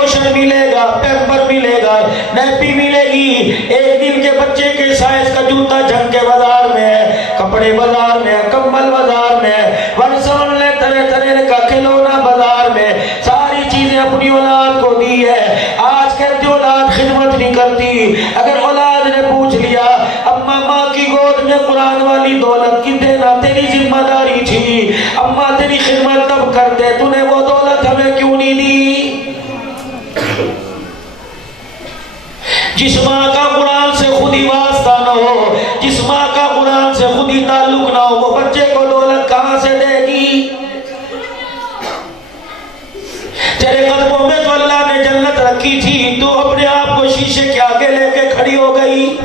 Lotion ملے گا، pamper ملے گا، nappy ملے گی، ایک دن کے بچے کے سائز کا جوتا جھنگ کے بازار میں ہے، کپڑے بازار میں ہے، کمبل بازار میں ہے، ورسون نے طرح طرح کا کھلونا بازار میں، ساری چیزیں اپنی اولاد کو دی ہے۔ آج کہتے اولاد خدمت نہیں کرتی۔ اگر اولاد نے پوچھ لیا اماں ماں کی گود میں قرآن والی دولت کی دینا تیری ذمہ داری تھی، اماں تیری خدمت تب کرتے، تو نے وہ دولت ہمیں کیوں نہیں دی؟ جس ماں کا قرآن سے خود ہی واسطہ نہ ہو، جس ماں کا قرآن سے خود ہی تعلق نہ ہو، وہ بچے کو دولت کہاں سے دے گی؟ تیرے قدموں میں تو اللہ نے جنت رکھی تھی، تو اپنے آپ کو شیشے کے آگے لے کے کھڑی ہو گئی۔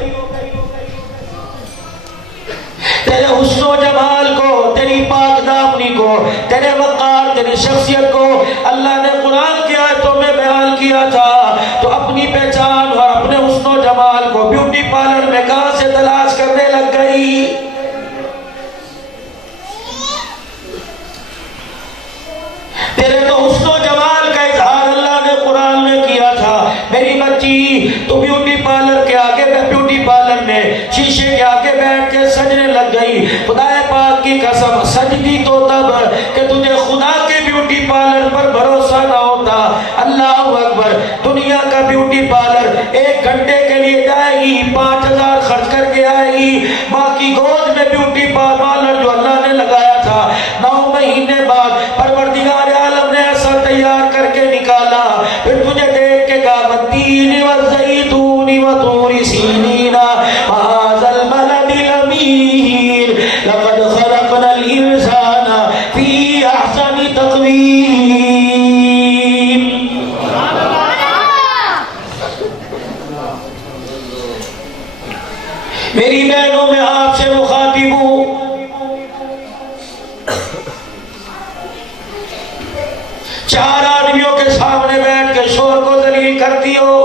تیرے حسن و جمال کو، تیری پاک دامنی کو، تیرے وقار، تیری شخصیت کو اللہ نے قرآن کی آیتوں میں بیان کیا تھا، تو اپنی پہچان اور اپنے حسن و جمال کو بیوٹی پارلر میں کہاں سے تلاش کرنے لگ گئی؟ تیرے تو حسن و جمال کا اظہار اللہ نے قرآن میں کیا تھا، میری بچی تو بیوٹی پارلر کے آگے، بیوٹی پارلر میں شیشے کے آگے بیٹھ کے سجنے لگ گئی۔ خدا پاک کی قسم سجدی تو تب کہ تجھے خدا کے بیوٹی پارلر پر بھروسہ نہ ہوتا۔ اللہ اکبر، دنیا کا بیوٹی پارلر 1 گھنٹے کے لیے جائے گی، 5000 خرچ کر کے آئے گی، ماں کی گود میں بیوٹی پارلر جو اللہ نے لگایا تھا 9 مہینے بعد پروردگار عالم نے ایسا تیار کر کے نکالا، پھر تجھے دیکھ کے کہا والتین والزیتون وطور سینین وهذا البلد الامین لقد خلقنا الانسان فی احسن تقویم۔ میری بہنوں میں آپ سے مخاطب ہوں، چار آدمیوں کے سامنے بیٹھ کے شور کو ذلیل کرتی ہو،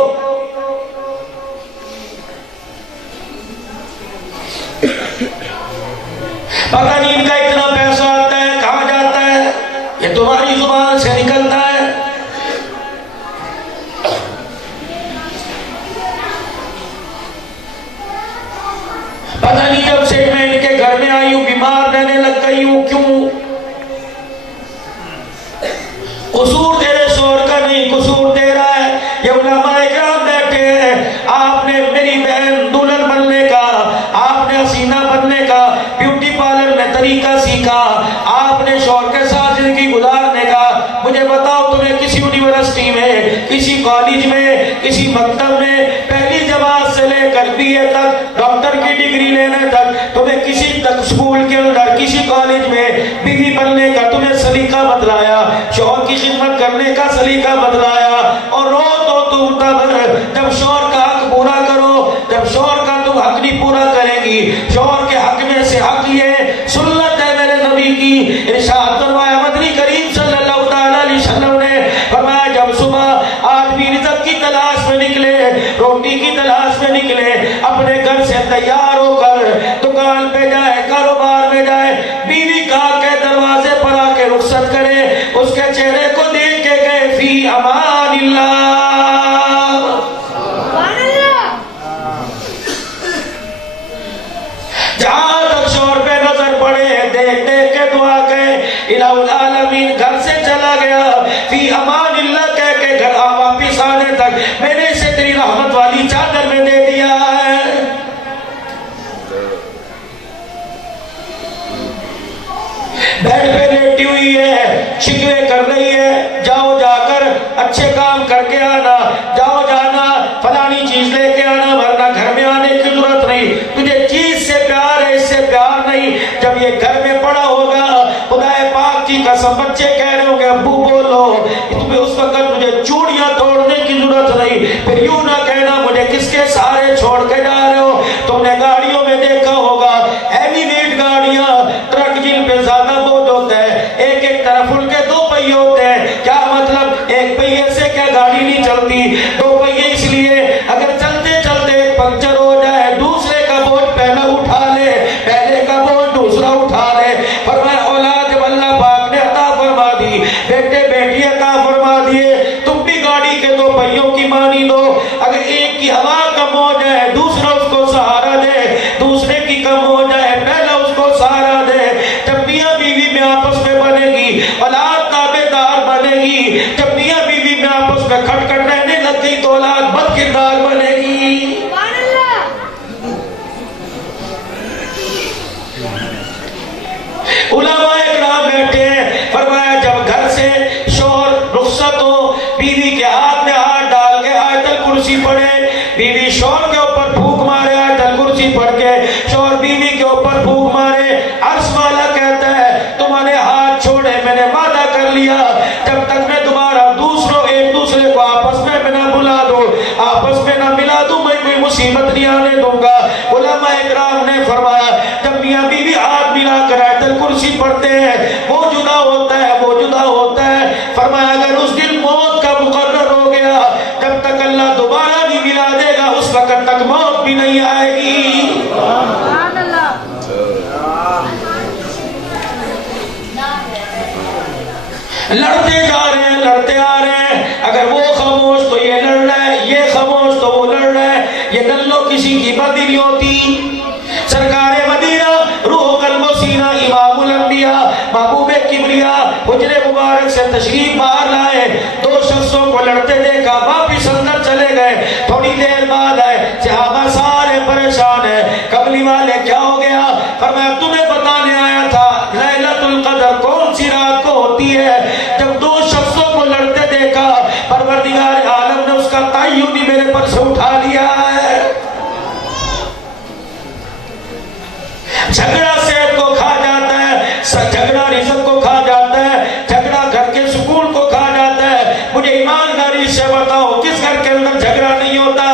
پتہ نہیں ان کا اتنا پیسہ آتا ہے کہاں جاتا ہے، یہ تمہاری زبان سے نکلتا ہے۔ پتہ نہیں جب سے میں ان کے گھر میں آئی ہوں بیمار رہنے لگ گئی ہوں، کیوں؟ قصور تیرے شوہر کا نہیں، قصور تیرا ہے۔ یہ علماء کرام بیٹھے ہیں، آپ نے میری بہن دلہن بننے کا، آپ نے حسینہ بننے کا بیوٹی پارلر میں طریقہ سیکھا، آپ نے شوہر کے ساتھ زندگی گزارنے کا۔ مجھے بتاؤ تمہیں کسی یونیورسٹی میں، کسی کالج میں، کسی مکتب میں پہلی جماعت سے لے کر بی اے تک، ڈاکٹر کی ڈگری لینے تک، تمہیں کسی تک اسکول کے اندر، کسی کالج میں بیوی بننے کا تمہیں سلیقہ بتلایا، شوہر کی خدمت کرنے کا سلیقہ بتلایا، اور رو تو تم تب جب شوہر کا حق پورا کرو، جب شوہر کا تم حق نہیں پورا کرے گی۔ شوہر کے حق میں سے حق یہ سنت ہے میرے نبی کی، ارشاد فرمایا مدنی کریم صلی اللہ تعالی علیہ وسلم نے فرمایا جب صبح آدمی رزق کی تلاش میں نکلے، روٹی کی تلاش میں نکلے، اپنے گھر سے تیار ہو کر دکان پہ جائے، کاروبار میں جائے، بیوی کا کے دروازے پر آ کے رخصت کرے، اس کے چہرے کو دیکھ کے گئے فی امان اللہ، جہاں تک شوہر پہ نظر پڑے دیکھ دیکھ کے دعا گئے الہ العالمین، گھر سے چلا گیا فی امان اللہ کہہ کے گھر واپس آنے تک میں نے اسے تیری رحمت والی چادر میں دے دیا ہے۔ بیڈ پہ لیٹی ہوئی ہے، شکوے کر رہی ہے، جاؤ جا کر اچھے کام کر کے آنا، جاؤ جانا فلانی چیز لے کے آنا، ورنہ گھر میں آنے کی ضرورت نہیں، تجھے چیز سے پیار ہے، اس سے پیار نہیں۔ جب یہ گھر میں پڑا ہوگا خدا پاک کی قسم بچے کہہ رہے ہوں گے ابو بولو، تمہیں اس وقت مجھے چوڑیاں توڑنے کی ضرورت نہیں، پھر یوں نہ کہنا مجھے کس کے سہارے چھوڑ کے جا رہے ہو۔ تم نے گاڑیوں میں دیکھا ہوگا ہیوی ویٹ گاڑیاں، ٹرک جن پہ زیادہ بوجھ ہوتا ہے، ایک ایک طرف ان کے 2 پہیے ہوتے ہیں، کیا مطلب ایک پہیے سے کیا گاڑی نہیں چلتی، 2 پہیے اس لیے اگر چلتے چلتے ایک پنکچر ہو جائے دوسرے کا بوجھ پہلا اٹھا لے، پہلے کا بوجھ دوسرا اٹھا لے۔ فرمایا اولاد جب اللہ پاک نے عطا فرما دی، بیٹے بیٹی عطا فرما دیے، تم بھی گاڑی کے 2 جب میاں بیوی میں آپس میں کھٹ کھٹ رہنے لگ گئی تو اولاد بد کردار بنے گی. علماء اکرام بیٹھے ہیں. فرمایا جب گھر سے شوہر رخصت ہو, بیوی کے ہاتھ میں ہاتھ ڈال کے آیت الکرسی پڑھے, بیوی شوہر کے اوپر پھونک مارے, آیت الکرسی پڑھ کے شوہر بیوی کے اوپر پھونک مارے. عرش والا کہتا ہے تمہارے ہاتھ چھوڑے, میں نے وعدہ کر لیا جب تک میں تمہارا دوسروں ایک دوسرے کو آپس میں نہ بلا دوں, آپس میں نہ ملا دوں, میں کوئی مصیبت نہیں آنے دوں گا. علماء اکرام نے فرمایا جب میاں بیوی ہاتھ ملا کر آیت الکرسی پڑھتے ہیں وہ جدا ہوتا ہے, وہ جدا ہوتا ہے. فرمایا اگر اس دن موت کا مقرر ہو گیا, جب تک اللہ دوبارہ نہیں ملا دے گا اس وقت تک موت بھی نہیں آئے گی. لڑتے جا رہے ہیں, لڑتے آ رہے ہیں, اگر وہ خاموش تو یہ لڑ رہا ہے, یہ خاموش تو وہ لڑ رہا ہے. یہ نلو کسی کی بدی نہیں ہوتی. سرکار مدینہ روح قلب و سینہ امام الانبیاء محبوب کبریا حجر مبارک سے تشریف باہر لائے. دو شخصوں کو لڑتے دیکھا, واپس اندر چلے گئے. تھوڑی دیر بعد آئے, صحابہ سارے پریشان ہیں, قبلی والے کیا ہو گیا؟ فرمایا تمہیں بتانے آیا تھا لیلۃ القدر کون سی رات کو ہوتی ہے. جب دو شخصوں کو لڑتے دیکھا پروردگار عالم نے اس کا تعین ہی میرے پر سے اٹھا لیا ہے. جھگڑا صحت کو کھا جاتا ہے, جھگڑا رزق کو کھا جاتا ہے, جھگڑا گھر کے سکون کو کھا جاتا ہے. مجھے ایمانداری سے بتاؤ کس گھر کے اندر جھگڑا نہیں ہوتا؟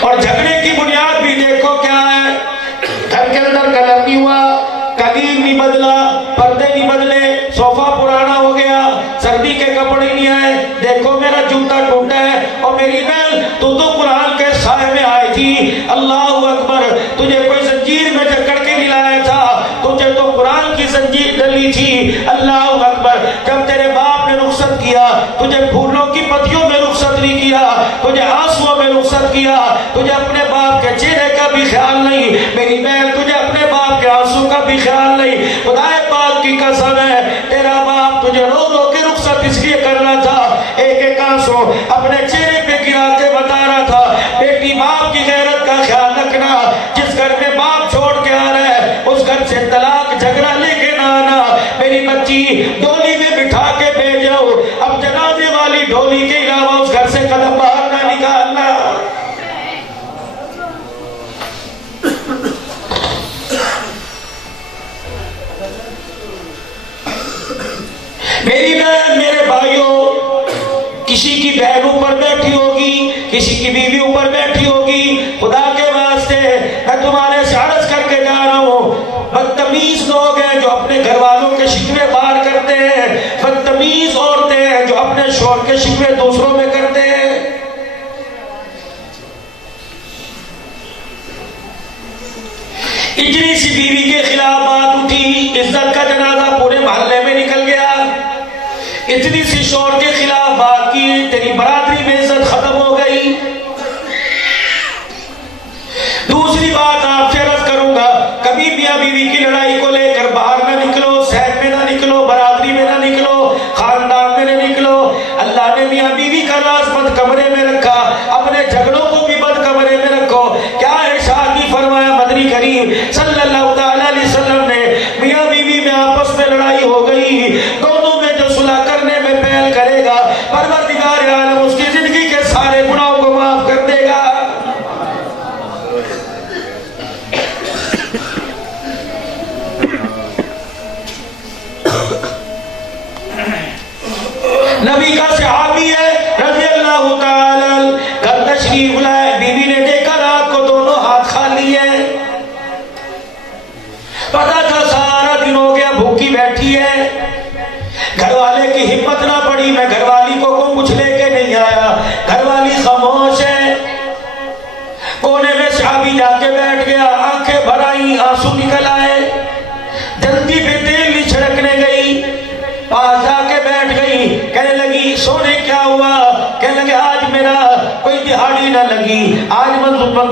اور جھگڑے کی بنیاد بھی دیکھو کیا ہے. گھر کے اندر کلر نہیں ہوا, قالین نہیں بدلا, پردے نہیں بدلے, صوفہ پرانا ہو گیا, سردی کے کپڑے نہیں آئے, دیکھو میرا جوتا ٹوٹا ہے. اور میری بہن تو قرآن کے سائے میں آئی تھی, اللہ اکبر, تجھے کوئی زنجیر میں جکڑ کے نہیں لایا تھا, تجھے تو قرآن کی زنجیر ڈلی تھی. اللہ اکبر, جب تیرے باپ نے رخصت کیا تجھے پھولوں کی پتیوں میں رخصت نہیں کیا, تجھے آنسوؤں میں رخصت کیا, تجھے اپنے باپ کے چہرے کا بھی خیال نہیں. میری بہن تجھے اپنے باپ کے آنسو کا بھی خیال نہیں. خدا پاک کی قسم ہے تیرا باپ تجھے رو رو کے رخصت اس لیے کر رہا تھا, ایک ایک آنسو اپنے چہرے پہ گرا کے بتا رہا تھا بیٹی باپ کی غیرت کا خیال رکھنا. جس گھر میں باپ چھوڑ کے آ رہا ہے اس گھر سے طلاق جھگڑا لے کے نہ آنا. میری بچی ڈولی میں بٹھا کے بھیجو, اب جنازے والی ڈولی کے علاوہ اس گھر سے قدم باہر نہ نکالنا. میری بہن میرے بھائیوں, کسی کی بہن اوپر بیٹھی ہوگی, کسی کی بیوی اوپر بیٹھی ہوگی, خدا کے واسطے میں تمہارے سے عرض کر کے جا رہا ہوں, بدتمیز لوگ ہیں جو اپنے گھر والوں کے شکوے باہر کرتے ہیں, بدتمیز عورتیں ہیں جو اپنے شوہر کے شکوے دوسروں میں کرتے ہیں. اتنی سی بیوی کے خلاف بات اٹھی, عزت کا جنازہ پورے محلے میں نکل گیا. اتنی سی شوہر کے خلاف بات کی, تیری برادری میں عزت ختم ہو گئی. دوسری بات آپ سے عرض کروں گا, کبھی میاں بیوی کی لڑائی کو لے کر باہر نہ نکلو, صحت میں نہ نکلو, برادری میں نہ نکلو, خاندان میں نہ نکلو. اللہ نے میاں بیوی کا راز بند کمرے میں رکھا, اپنے جھگڑوں کو بھی بند کمرے میں رکھو. کیا ارشاد نہیں فرمایا مدنی کریم صلی اللہ تعالی علیہ وسلم نے, میاں بیوی میں آپس میں لڑائی ہو گئی, دونوں میں جو صلح کرنے میں پہل کرے گا پروردگار عالم اس کی زندگی کے سارے گناہوں کو معاف کر دے گا. نبی کا صحابی ہے رضی اللہ تعالی, گھر تشریف لائے, بیوی نے دیکھا رات کو دونوں ہاتھ خالی ہیں, پتا تھا سارا دن ہو گیا بھوکی بیٹھی ہے. گھر والے کی ہمت نہ پڑی, میں گھر والی کو کچھ لے کے نہیں آیا, گھر والی خاموش ہے. کونے میں صحابی جا کے بیٹھ گیا, آنکھیں بھر آئیں, آنسو نکل آئے, جلدی پہ تیل نہیں چھڑکنے گئی, پاس جا کے بیٹھ گئی. کہنے لگی سونے کیا ہوا؟ کہنے لگے آج میرا کوئی دہاڑی نہ لگی, آج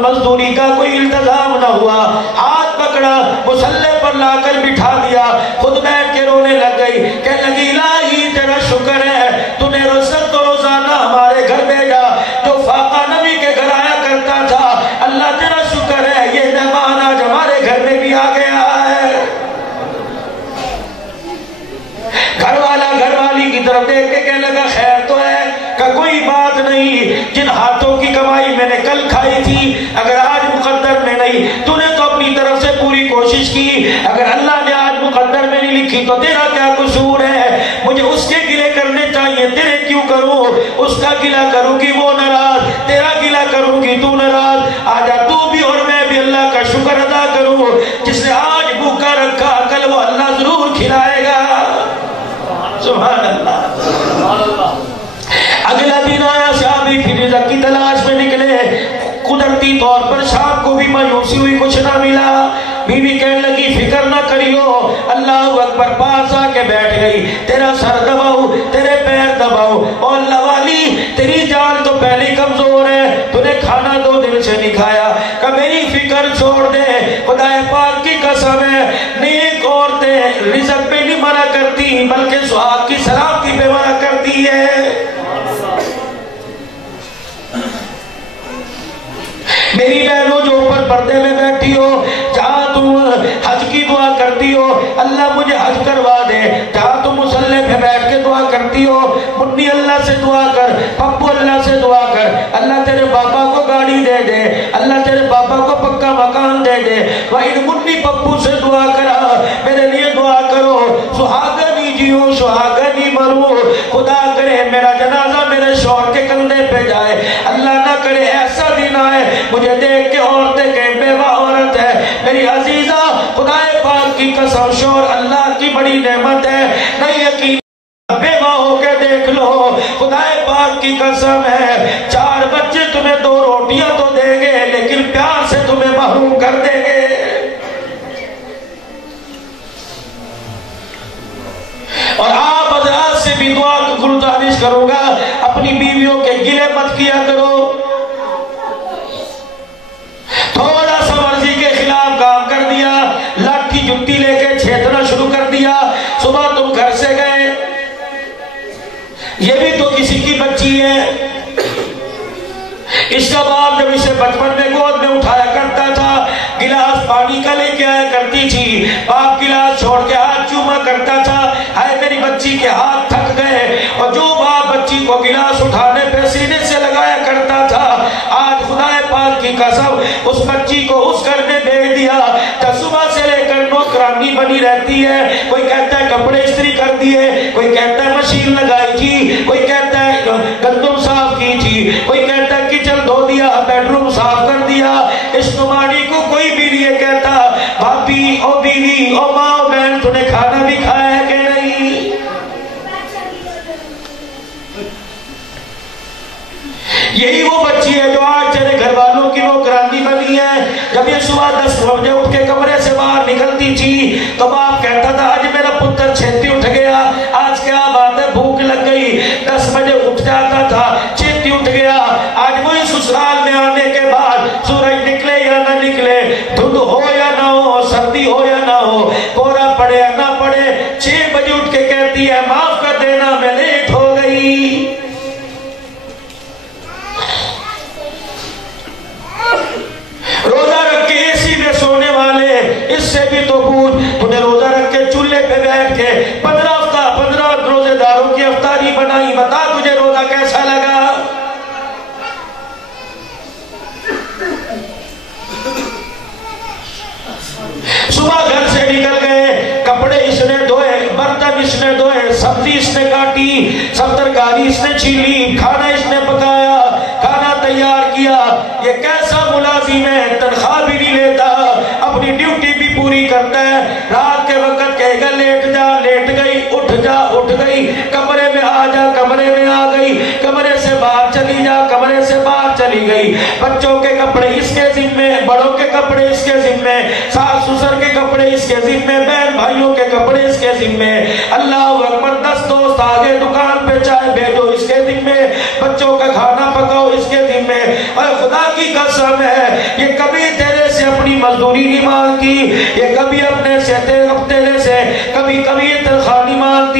مزدوری کا کوئی التزام نہ ہوا. ہاتھ پکڑا, مصلے پر لا کر بٹھا دیا, خود بیٹھ کے رونے لگ گئی، کہنے لگی الہی تیرا شکر ہے تو نے رزق تو روزانہ ہمارے گھر بھیجا، جو فاقہ نبی کے گھر آیا کرتا تھا، اللہ تیرا شکر ہے یہ مہمان آج ہمارے گھر میں بھی آ گیا ہے۔ گھر والا گھر والی کی طرف دیکھ کے کہنے لگا خیر تو ہے، کہ کوئی بات نہیں، جن ہاتھوں کی کمائی میں نے کل کھائی تھی اگر آج مقدر میں نہیں، تو نے تو اپنی طرف سے پوری کوشش کی، اگر اللہ نے آج مقدر میں نہیں لکھی تو تیرا کیا قصور ہے؟ مجھے اس کے گلے کرنے چاہیے، تیرے کیوں کروں؟ اس کا گلہ کروں گی وہ ناراض، تیرا گلہ کروں گی تو ناراض، آجا تو بھی اور میں بھی اللہ کا شکر ادا کروں، جس نے آج بھوکا رکھا کل وہ اللہ ضرور کھلائے گا۔ سبحان اللہ۔ اگلا دن آیا، صحابی پھر رزق کی تلاش میں نکلے، قدرتی طور پر شام کو بھی مایوسی ہوئی، کچھ نہ ملا۔ بیوی کہنے لگی فکر نہ کریو، اللہ اکبر، پاس آ کے بیٹھ گئی، تیرا سر دباؤ، تیرے پیر دباؤ، اور اللہ والی تیری جان تو پہلے کمزور ہے، تو نے کھانا 2 دن سے نہیں کھایا، کہ میری فکر چھوڑ دے، خدا پاک کی قسم ہے نیک عورتیں رزق پہ نہیں منع کرتی بلکہ سہاگ کی سلامتی پہ منع کرتی ہے۔ میری بہنوں جو اوپر پردے میں بیٹھی ہو، جہاں تم حج کی دعا کرتی ہو اللہ مجھے حج کروا دے، جہاں تم مصلی پہ بیٹھ کے دعا کرتی ہو، منی اللہ سے دعا کر، پپو اللہ سے دعا کر، اللہ تیرے بابا کو گاڑی دے دے، اللہ تیرے بابا کو پکا مکان دے دے، وہی منی پپو سے دعا کرا، میرے لیے دعا کرو، سہاگنی جیوں سہاگنی مروں، خدا کرے میرا جنازہ میرے شوہر کے کندھے پہ جائے، اللہ نہ کرے ایسا دن آئے مجھے دیکھ کے عورتیں کہ بیوہ عورت ہے، میری عزیزہ خدا پاک کی قسم شوہر اللہ کی بڑی نعمت ہے، نہیں یقین بیوہ ہو کے دیکھ لو، خدا پاک کی قسم ہے 4 بچے تمہیں 2 روٹیاں تو دیں گے لیکن پیار سے تمہیں محروم کر دیں گے۔ اور آپ حضرات سے بھی دعا گزارش کروں گا، اپنی بیویوں کے گلے مت کیا کرو، تھوڑا سا مرضی کے خلاف کام کر دیا، لاٹھی جتی لے کے چھیدنا شروع کر دیا، صبح تم گھر سے گئے، یہ بھی تو کسی کی بچی ہے، اس کا باپ جب اسے بچپن میں گود میں اٹھایا کرتا تھا، گلاس پانی کا لے کے آیا کرتی تھی، باپ گلاس چھوڑ کے ہاتھ چوما کرتا تھا، ہائے میری بچی کے ہاتھ تھک گئے، اور جو باپ بچی کو گلاس اٹھانے پہ سینے سے لگایا کرتا تھا، آج خدا پاک کی قسم اس بچی کو اس گھر میں بھیج دیا، جب صبح سے لے کر نوکرانی بنی رہتی ہے، کوئی کہتا ہے کپڑے استری کر دیے، کوئی کہتا ہے مشین لگائی تھی، کوئی کہتا ہے گندم صاف کی تھی، کوئی کہتا ہے کچن دھو دیا، بیڈ روم صاف کر دیا، اس نمانی کو کوئی بھی نہیں کہتا بھابی او بیوی او ماں او بہن تو نے کھانا بھی کھایا ہے کہ نہیں؟ یہی وہ بچی ہے جو آج تیرے گھر والوں کی نوکرانی بنی ہے۔ جب یہ صبح 10 بجے اٹھ کے کمرے سے باہر نکلتی تھی تو باپ کہتا تھا آج میرا پتر چھتی اٹھ گیا، آج کیا بات ہے بھوک لگ گئی، 10 بجے اٹھ جاتا تھا، چھتی اٹھ گیا، آج وہی سسرال میں آنے کے بعد سورج نکلے یا نہ نکلے، دھند ہو یا نہ ہو، سردی ہو یا نہ ہو، کورا پڑے یا نہ پڑے، 6 بجے اٹھ کے کہتی ہے معاف کر دینا میں لیٹ ہو گئی۔ روزہ رکھ کے اے سی میں سونے والے، اس سے بھی تو پوچھ، تُنے روزہ رکھ کے چولہے پہ بیٹھ کے 15 روزے داروں کی افطاری بنائی، بتا تجھے روزہ کیسا لگا؟ صبح گھر سے نکل گئے، کپڑے اس نے دھوئے، برتن اس نے دھوئے، سبزی اس نے کاٹی، سب ترکاری اس نے چھیلی، کھانا اس نے پکایا، کھانا تیار کیا۔ یہ کیسا ملازم ہے، تنخواہ بھی نہیں لیتا، اپنی ڈیوٹی بھی پوری کرتا ہے، رات کے وقت کہے گا لیٹ جا، لیٹ گئی، اٹھ جا، اٹھ گئی، کمرے میں آ جا، کمرے میں آ گئی، کمرے سے باہر چلی جا، کمرے سے باہر چلی گئی، بچوں کے کپڑے اس کے ذمے، بڑوں کے کپڑے اس کے ذمے، ساس سسر کے کپڑے اس کے ذمے، بہن بھائیوں کے کپڑے اس کے ذمے، اللہ اکبر، 10 دوست آگے دکان پہ چائے بھیجو اس کے ذمے، بچوں کا کھانا پکاؤ اس کے ذمے، اور خدا کی قسم ہے یہ کبھی تیرے سے اپنی مزدوری نہیں مانگتی، یہ کبھی اپنے سے تیرے سے کبھی یہ تنخواہ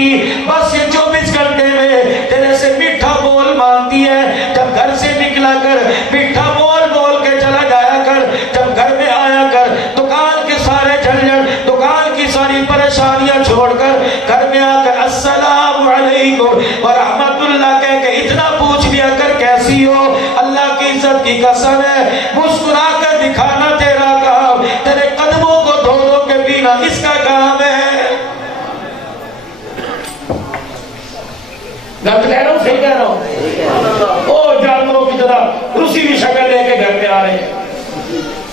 مانگتی، بس یہ 24 گھنٹے میں تیرے سے میٹھا بول مانگتی ہے۔ جب گھر سے نکلا کر میٹھا بول بول کے چلا جایا کر، جب گھر میں آیا کر دکان کے سارے جھنجھٹ، دکان کی ساری پریشانیاں چھوڑ کر گھر میں آ کر السلام علیکم ورحمت اللہ کہہ کے اتنا پوچھ لیا کر کیسی ہو؟ اللہ کی عزت کی قسم ہے مسکرا کر دکھانا تیرا کام، تیرے قدموں کو دھو دھو کے پینا اس کا کام ہے۔ غلط کہہ رہا ہوں صحیح کہہ رہا ہوں؟ او جانوروں کی طرح روسی بھی شکل لے کے گھر پہ آ رہے ہیں،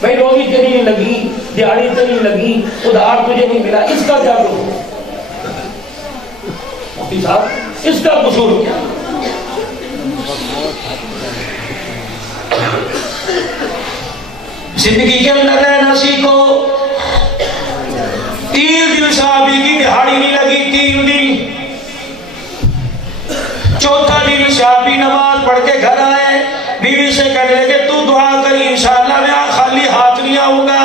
بھائی روزی تیری نہیں لگی، دیہڑی تیری نہیں لگی، ادھار تجھے نہیں ملا، اس کا کیا قصور؟ مفتی صاحب اس کا قصور کیا؟ زندگی کے اندر رہنا سیکھو۔ 3 دن صحابی کی دہاڑی نہیں لگی، 3 دن۔ 4تھا دن صحابی نماز پڑھ کے گھر آئے، بیوی سے کہنے لگے تو دعا کر انشاءاللہ میں خالی ہاتھ نہیں آؤں گا،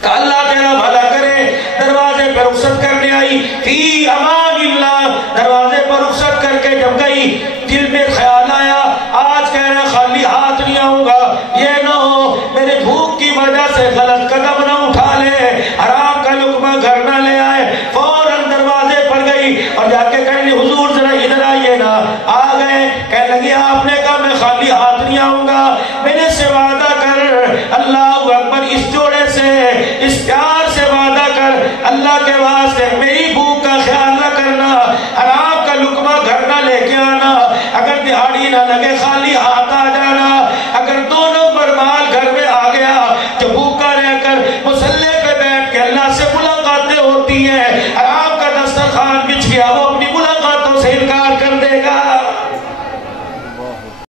کہ اللہ تیرا بھلا کرے۔ دروازے پر رخصت کرنے آئی، فی امان اللہ، دروازے پر رخصت کر کے جب گئی دل میں خیال آیا آج کہہ رہا خالی ہاتھ نہیں آؤں گا، یہ نہ ہو میرے بھوک کی وجہ سے غلط قدم نہ اٹھا لے، حرام کا لقمہ گھر نہ لے آئے۔ فوراً دروازے پر گئی اور جا کے کہنے حضور ذرا ادھر آئیے نا، آ گئے، کہنے لگے آپ نے کہا میں خالی ہاتھ نہیں آؤں گا، میرے سے وعدہ کر، اللہ اکبر، اس جوڑے سے اس پیار سے وعدہ کر، اللہ کے واسطے میری بھوک کا خیال نہ کرنا، حرام کا لقمہ گھر نہ لے کے آنا، اگر دہاڑی نہ لگے خالی ہاتھ آ جانا، اگر 2 نمبر مال گھر میں آ گیا تو بھوکا رہ کر مصلی پہ بیٹھ کے اللہ سے ملاقاتیں ہوتی ہیں۔